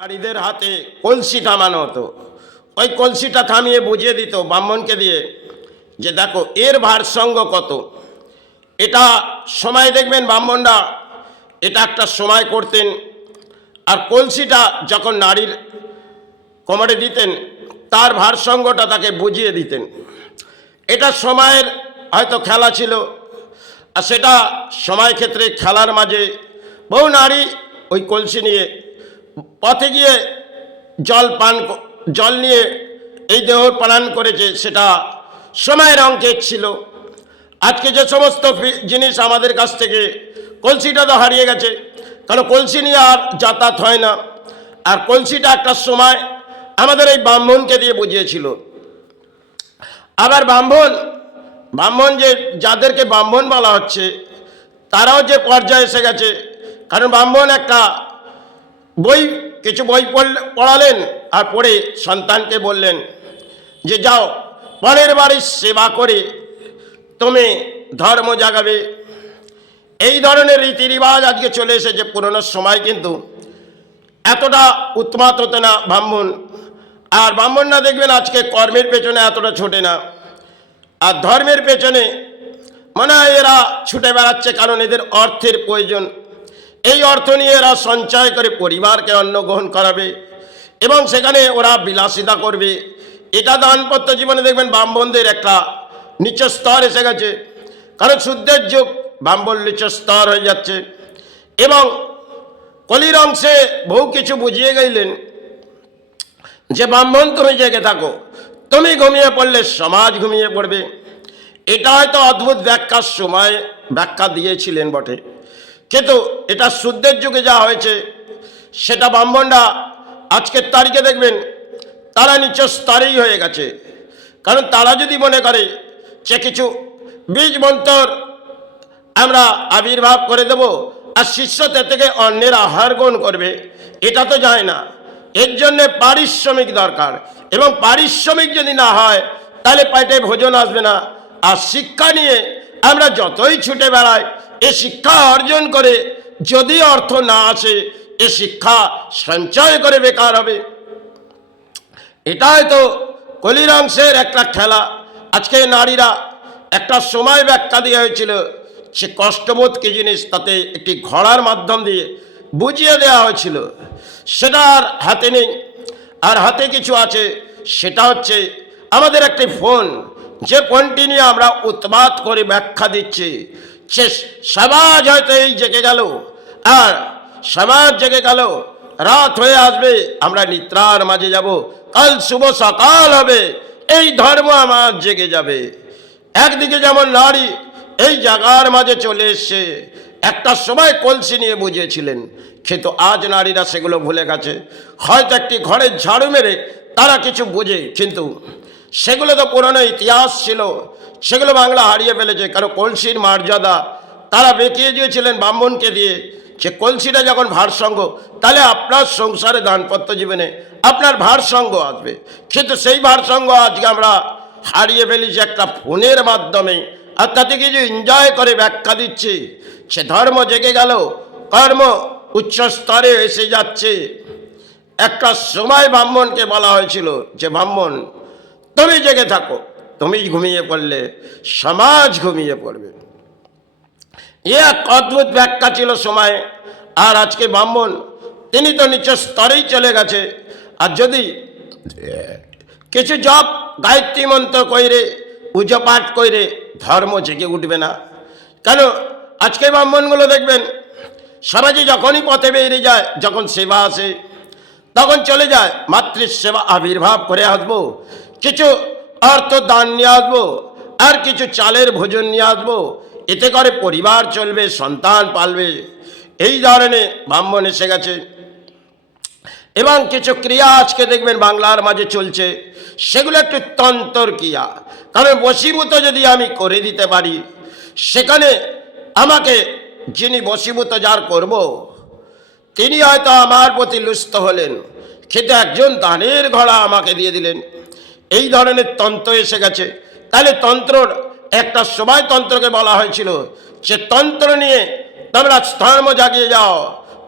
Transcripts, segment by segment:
নারীদের হাতে কলসি থামানো হতো। ওই কলসিটা থামিয়ে বুঝিয়ে দিত ব্রাহ্মণকে দিয়ে যে দেখো এর ভারসঙ্গ কত। এটা সময় দেখবেন ব্রাহ্মণরা এটা একটা সময় করতেন, আর কলসিটা যখন নারীর কোমরে দিতেন তার ভারসঙ্গটা তাকে বুঝিয়ে দিতেন। এটা সময়ের হয়তো খেলা ছিল, আর সেটা সময় ক্ষেত্রে খেলার মাঝে বহু নারী ওই কলসি নিয়ে পথে গিয়ে জল নিয়ে এই দেহ পালন করেছে, সেটা সময়ের অঙ্কের ছিল। আজকে যে সমস্ত জিনিস আমাদের কাছ থেকে, কলসিটা তো হারিয়ে গেছে, কারণ কলসি নিয়ে আর যাতায়াত হয় না। আর কলসিটা একটা সময় আমাদের এই ব্রাহ্মণকে দিয়ে বুঝিয়েছিল। আবার ব্রাহ্মণ যে যাদেরকে ব্রাহ্মণ বলা হচ্ছে তারাও যে পর্যায়ে এসে গেছে, কারণ ব্রাহ্মণ একটা কিছু বই পড়ালেন, আর পড়ে সন্তানকে বললেন যে যাও পরের বাড়ির সেবা করে তুমি ধর্ম জাগাবে। এই ধরনের রীতিরিবাজ আজকে চলে এসেছে। পুরনো সময় কিন্তু এতটা উন্মাদ হতো না ব্রাহ্মণ। আর ব্রাহ্মণরা দেখবেন আজকে কর্মের পেছনে এতটা ছোটে না, আর ধর্মের পেছনে মনে হয় এরা ছুটে বেড়াচ্ছে, কারণ এদের অর্থের প্রয়োজন। এই অর্থ নিয়ে এরা সঞ্চয় করে পরিবারকে অন্ন গ্রহণ করাবে এবং সেখানে ওরা বিলাসিতা করবে। এটা দাম্পত্য জীবনে দেখবেন ব্রাহ্মণদের একটা নিচ স্তর এসে গেছে, কারণ শুদ্ধের যুগ, ব্রাহ্মণ নিচ স্তর হয়ে যাচ্ছে। এবং কলির অংশে বহু কিছু বুঝিয়ে গেলেন যে ব্রাহ্মণ তুমি জেগে থাকো, তুমি ঘুমিয়ে পড়লে সমাজ ঘুমিয়ে পড়বে। এটা হয়তো অদ্ভুত ব্যাখ্যার সময় ব্যাখ্যা দিয়েছিলেন বটে, কিন্তু এটা শুদ্ধের যুগে যা হয়েছে সেটা ব্রাহ্মণরা আজকের তারিখে দেখবেন তারা নিচু স্তরেই হয়ে গেছে। কারণ তারা যদি মনে করে যে কিছু বীজ মন্ত্র আমরা আবির্ভাব করে দেব আর শিষ্য থেকে অন্যের আহার গ্রহণ করবে, এটা তো যায় না। এর জন্য পারিশ্রমিক দরকার, এবং পারিশ্রমিক যদি না হয় তাহলে পেটে ভোজন আসবে না। আর শিক্ষা নিয়ে আমরা যতই ছুটে বেড়াই, এ শিক্ষা অর্জন করে যদি অর্থ না আসে, এ শিক্ষা সঞ্চয় করে বেকার হবে। এটা হয়তো কলির অংশের একটা খেলা। আজকে নারীরা একটা সময় ব্যাখ্যা দেওয়া হয়েছিল সে কষ্টবোধ কি জিনিস, তাতে একটি ঘোড়ার মাধ্যম দিয়ে বুঝিয়ে দেওয়া হয়েছিল। সেটা আর হাতে নেই। আর হাতে কিছু আছে, সেটা হচ্ছে আমাদের একটি ফোন, যে ফোনটি নিয়ে আমরা উৎপাত করে ব্যাখ্যা দিচ্ছি। সে সমাজ হয়তো এই জেগে গেল, আর সমাজ জেগে গেল, রাত হয়ে আসবে, আমরা নিদ্রার মাঝে যাব, কাল শুভ সকাল হবে, এই ধর্ম আমার জেগে যাবে। একদিকে যেমন নারী এই জায়গার মাঝে চলে এসছে, একটা সময় কলসি নিয়ে বুঝিয়েছিলেন, কিন্তু আজ নারীরা সেগুলো ভুলে গেছে। হয়তো একটি ঘরের ঝাড়ু মেরে তারা কিছু বোঝে, কিন্তু সেগুলো তো পুরনো ইতিহাস ছিল, সেগুলো বাংলা হারিয়ে ফেলেছে। কারণ কলসির মর্যাদা তারা বেঁকিয়ে দিয়েছিলেন ব্রাহ্মণকে দিয়ে, যে কলসিটা যখন ভারসঙ্গ, তাহলে আপনার সংসারে দাম্পত্য জীবনে আপনার ভারসঙ্গ আসবে। কিন্তু সেই ভারসঙ্গ আজকে আমরা হারিয়ে ফেলেছি একটা ফোনের মাধ্যমে, আর তাতে কিছু এনজয় করে ব্যাখ্যা দিচ্ছে। সে ধর্ম জেগে গেল, কর্ম উচ্চ স্তরে এসে যাচ্ছে। একটা সময় ব্রাহ্মণকে বলা হয়েছিল যে ব্রাহ্মণ তুমি জেগে থাকো, তুমি ঘুমিয়ে পড়লে সমাজ ঘুমিয়ে পড়বে। এ এক অদ্ভুত ব্যাখ্যা ছিল সময়। আর আজকে ব্রাহ্মণ তিনি তো নিচু স্তরেই চলে গেছে। আর যদি কিছু জপ গায়ত্রী মন্ত্র কইরে পুজো পাঠ কইরে ধর্ম জেগে উঠবে না। কেন আজকে ব্রাহ্মণগুলো দেখবেন সমাজে যখনই পথে বেরিয়ে যায়, যখন সেবা আসে তখন চলে যায় মাতৃসেবা আবির্ভাব করে আসবো, কিছু অর্থ দান নিয়ে আসবো, আর কিছু চালের ভোজন নিয়ে আসবো, এতে করে পরিবার চলবে, সন্তান পালবে। এই ধরনের ব্রাহ্মণ এসে গেছে। এবং কিছু ক্রিয়া আজকে দেখবেন বাংলার মাঝে চলছে, সেগুলো একটু তন্ত্র ক্রিয়া। কারণ বশীভূত যদি আমি করে দিতে পারি, সেখানে আমাকে যিনি বশীভূত যার করব, তিনি হয়তো আমার প্রতি লুষ্ট হলেন, কিন্তু একজন দানের ঘোড়া আমাকে দিয়ে দিলেন। এই ধরনের তন্ত্র এসে গেছে। তাহলে তন্ত্রর একটা সময় তন্ত্রকে বলা হয়েছিল যে তন্ত্র নিয়ে তোমরা ধর্ম জাগিয়ে যাও,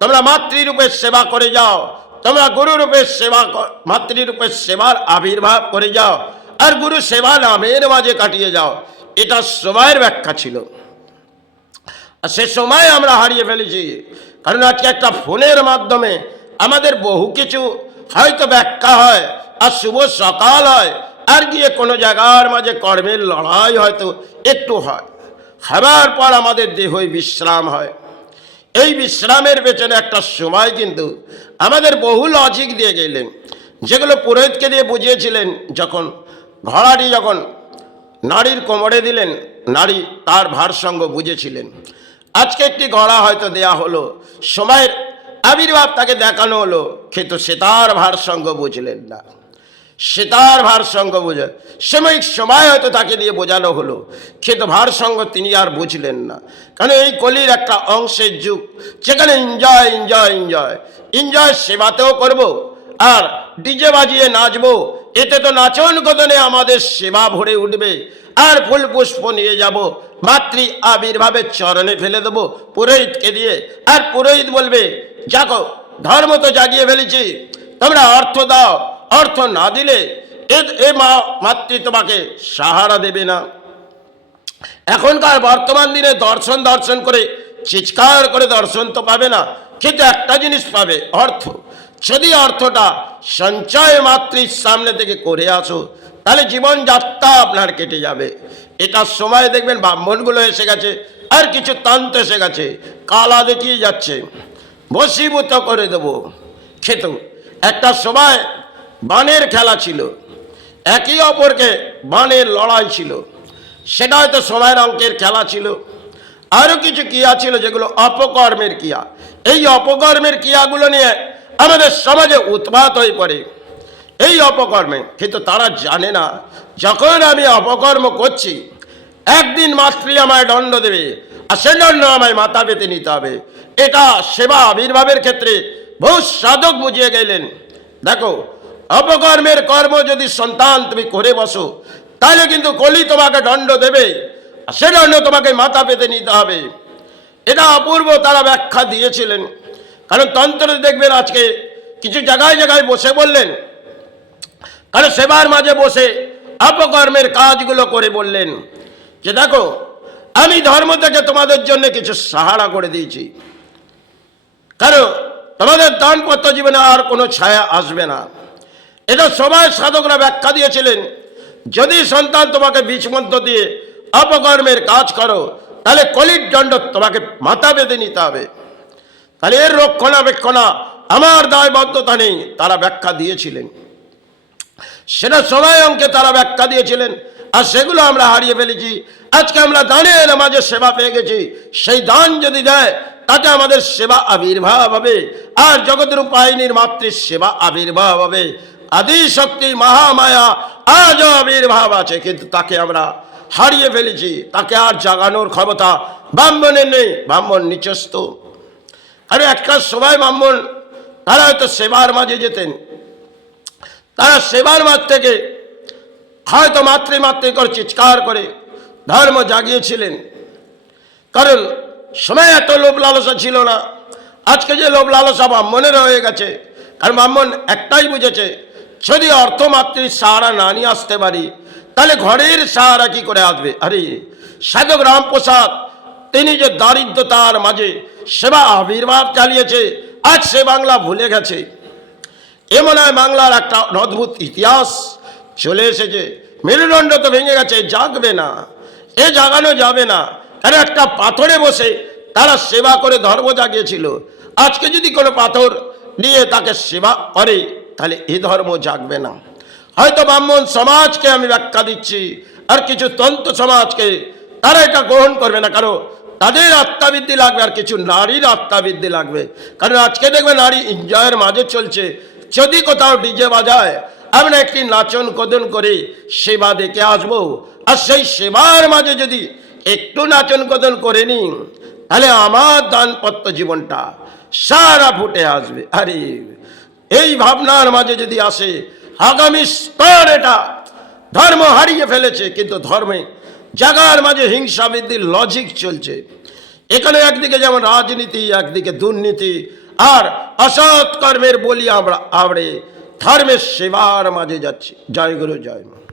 তোমরা মাতৃরূপে সেবা করে যাও, তোমরা গুরুরূপের সেবা মাতৃরূপের সেবার আবির্ভাব করে যাও আর গুরু সেবা নামের মাঝে কাটিয়ে যাও। এটা সময়ের ব্যাখ্যা ছিল, আর সে সময় আমরা হারিয়ে ফেলেছি। কারণ আজকে একটা ফোনের মাধ্যমে আমাদের বহু কিছু হয়তো ব্যাখ্যা হয়, আর শুভ সকাল হয়, আর গিয়ে কোনো জায়গার মাঝে কর্মের লড়াই হয়তো একটু হয়, খাবার পর আমাদের দেহই বিশ্রাম হয়। এই বিশ্রামের পেছনে একটা সময় কিন্তু আমাদের বহু লজিক দিয়ে গেলেন, যেগুলো পুরোহিতকে দিয়ে বুঝিয়েছিলেন। যখন ঘোড়াটি যখন নারীর কোমরে দিলেন, নারী তার ভারসঙ্গ বুঝেছিলেন। আজকে একটি ঘোড়া হয়তো দেয়া হলো, সময়ের আবির্ভাব তাকে দেখানো হলো, কিন্তু সে তার ভারসঙ্গ বুঝলেন না। সে তার ভারসঙ্গ বুঝে সাময়িক সময় হয়তো তাকে দিয়ে বোঝানো হলো, কিন্তু ভারসঙ্গ তিনি আর বুঝলেন না। কারণ এই কলির একটা অংশের যুগ, যেখানে এনজয় এনজয় এনজয় এনজয় সেবাতেও করব, আর ডিজে বাজিয়ে নাচবো। এতে তো নাচন কদনে আমাদের সেবা ভরে উঠবে, আর ফুল পুষ্প নিয়ে যাব মাতৃ আবির্ভাবের চরণে ফেলে দেবো পুরোহিতকে দিয়ে। আর পুরোহিত বলবে, যাকো ধর্ম তো জাগিয়ে ফেলেছি, তোমরা অর্থ দাও, অর্থ না দিলে এ মাতৃ তোমাকে সাহারা দেবে না। এখনকার বর্তমান দিনে দর্শন দর্শন করে চিৎকার করে দর্শন তো পাবে না, কিন্তু একটা জিনিস পাবে, অর্থ। যদি অর্থটা সঞ্চয় মাতৃর সামনে থেকে করে আসো, তাহলে জীবনযাত্রা আপনার কেটে যাবে। এটার সময় দেখবেন ব্রাহ্মণগুলো এসে গেছে, আর কিছু তন্ত্র এসে গেছে, কালা দেখিয়ে যাচ্ছে, বশীভূত করে দেবো। খেতো একটা সময় বানের খেলা ছিল, একে অপরকে বানের লড়াই ছিল, সেটা হয়তো সময়ের অঙ্কের খেলা ছিল। আরও কিছু ক্রিয়া ছিল যেগুলো অপকর্মের ক্রিয়া। এই অপকর্মের ক্রিয়াগুলো নিয়ে আমাদের সমাজে উৎপাত হয়ে পড়ে এই অপকর্মে, কিন্তু তারা জানে না যখন আমি অপকর্ম করছি একদিন মাতৃ আমায় দণ্ড দেবে, আর সে দণ্ড আমায় মাথা পেতে নিতে হবে। এটা সেবা আবির্ভাবের ক্ষেত্রে বহু সাধক বুঝিয়ে গেলেন। দেখো, অপকর্মের কর্ম যদি সন্তান তুমি করে বসো, তাহলে কিন্তু কলি তোমাকে দণ্ড দেবে, আর সে দণ্ড তোমাকে মাথা পেতে নিতে হবে। এটা অপূর্ব তারা ব্যাখ্যা দিয়েছিলেন। কারণ তন্ত্র দেখবেন আজকে কিছু জায়গায় জায়গায় বসে বললেন, কারণ সেবার মাঝে বসে অপকর্মের কাজগুলো করে বললেন যে দেখো, আমি ধর্ম থেকে তোমাদের জন্য কিছু সাহারা করে দিয়েছি, কারণ তোমাদের দানপত্র জীবনে আর কোনো ছায়া আসবে না। এটা সবাই সাধকরা ব্যাখ্যা দিয়েছিলেন। যদি সন্তান তোমাকে বীজমন্ত্র দিয়ে অপকর্মের কাজ করো, তাহলে কলির দণ্ড তোমাকে মাথা বেঁধে নিতে হবে। তাহলে এর রক্ষণাবেক্ষণা আমার দায়বদ্ধতা নেই, তারা ব্যাখ্যা দিয়েছিলেন। সেটা সময় অঙ্কে তারা ব্যাখ্যা দিয়েছিলেন, আর সেগুলো আমরা হারিয়ে ফেলেছি। আজকে আমরা দানের মাঝে সেবা পেয়ে গেছি, সেই দান যদি দেয় তাতে আমাদের সেবা আবির্ভাব হবে, আর জগৎরূপায়িনীর মাতৃ সেবা আবির্ভাব হবে। আদি শক্তি মহামায়া আজ আবির্ভাব আছে, কিন্তু তাকে আমরা হারিয়ে ফেলেছি। তাকে আর জাগানোর ক্ষমতা ব্রাহ্মণের নেই, ব্রাহ্মণ নিচস্থ। আর একটা সময় ব্রাহ্মণ তারা হয়তো সেবার মাঝে যেতেন, তারা সেবার মাঝ থেকে হয়তো মাতৃ করে চিৎকার করে ধর্ম জাগিয়েছিলেন। কারণ সময় এত লোভ লালসা ছিল না। আজকে যে লোভ লালসা ব্রাহ্মণের হয়ে গেছে, কারণ ব্রাহ্মণ একটাই বুঝেছে, যদি অর্থ মাতৃর সাহারা না নিয়ে আসতে পারি, তাহলে ঘরের সাহারা কি করে আসবে। আরে সাধক রামপ্রসাদ তিনি যে দারিদ্রতার মাঝে সেবা আবির্ভাব চালিয়েছে, আজ সে বাংলা ভুলে গেছে। এ মনে হয় বাংলার একটা অদ্ভুত ইতিহাস চলে এসেছে। মেরুদণ্ড তো ভেঙে গেছে, জাগবে না, এ জাগানো যাবে না। কারণ একটা পাথরে বসে তারা সেবা করে ধর্ম জাগিয়েছিল। আজকে যদি কোনো পাথর নিয়ে তাকে সেবা করে, তাহলে এ ধর্ম জাগবে না। হয়তো ব্রাহ্মণ সমাজকে আমি ব্যাখ্যা দিচ্ছি, আর কিছু তন্ত্র সমাজকে তারা এটা গ্রহণ করবে না, কারণ তাদের আত্মাবৃদ্ধি লাগবে, আর কিছু নারীর আত্মাবৃদ্ধি লাগবে। কারণ আজকে দেখবে নারী এনজয়ের মাঝে চলছে। যদি কোথাও ডিজে বাজায়, আমরা একটি নাচন কদন করে সেবা দেখে আসবো, আর সেই সেবার মাঝে যদি একটু নাচন কদন করে নি, তাহলে আমার দানপত্র জীবনটা সারা ফুটে আসবে। আরে এই ভাবনার মাঝে যদি আসে, আগামী স্তর এটা ধর্ম হারিয়ে ফেলেছে, কিন্তু ধর্মে জাগার মাঝে হিংসা বৃদ্ধির লজিক চলছে। এখানে একদিকে যেমন রাজনীতি, একদিকে দুর্নীতি, আর অসৎ কর্মের বলি আমরা ধর্মের সেবার মাঝে যাচ্ছি। জয় গুরু, জয় মা।